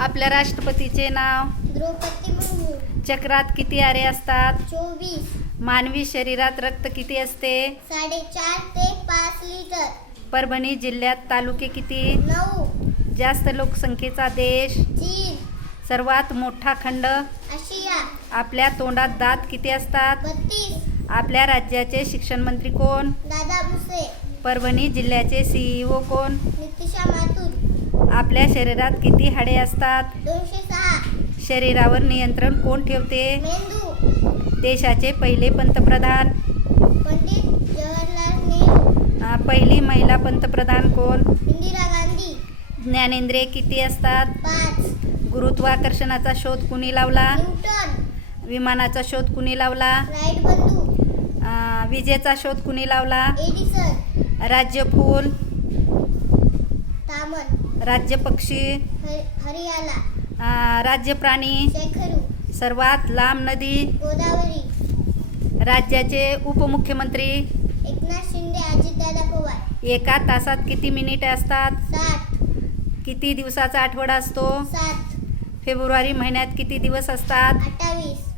आपल्या राष्ट्रपतीचे नाव. द्रौपदी मुर्मू. चक्रात किती आरे असतात? 24. मानवी शरीरात रक्त किती असते? 4.5 ते 5 लिटर. परभणी जिल्ह्यात तालुके किती? 9. जास्त लोकसंख्येचा देश? चीन. सर्वात मोठा खंड? आशिया. आपल्या तोंडात दात किती असतात? 32. आपल्या राज्याचे शिक्षण मंत्री कोण? दादा भुसे. परभणी जिल्ह्याचे CEO कोण? नितिशा माथुर. आपल्या शरीरात किती हाडे असतात? 206. शरीरावर नियंत्रण कोण ठेवते? मेंदू. देशाचे पहिले पंतप्रधान? पंडित जवाहरलाल नेहरू. पहिली महिला पंतप्रधान कोण? इंदिरा गांधी. ज्ञानेंद्रिये किती असतात? 5. गुरुत्वाकर्षणाचा शोध कुणी लावला? न्यूटन. विमानाचा शोध कुणी लावला? राईट बंधू. विजेचा शोध कुणी लावला? एडिसन. राज्य फूल? तामन. राज्य पक्षी? हरियाणा. राज्य प्राणी? शेखरू. सर्वात लांब नदी? गोदावरी. राज्याचे उपमुख्यमंत्री? एकनाथ शिंदे. अजितदादा पवार. एका तासात किती मिनिटे असतात? 7. किती दिवसाचा आठवडा असतो? 7. फेब्रुवारी महिन्यात किती दिवस असतात? 28.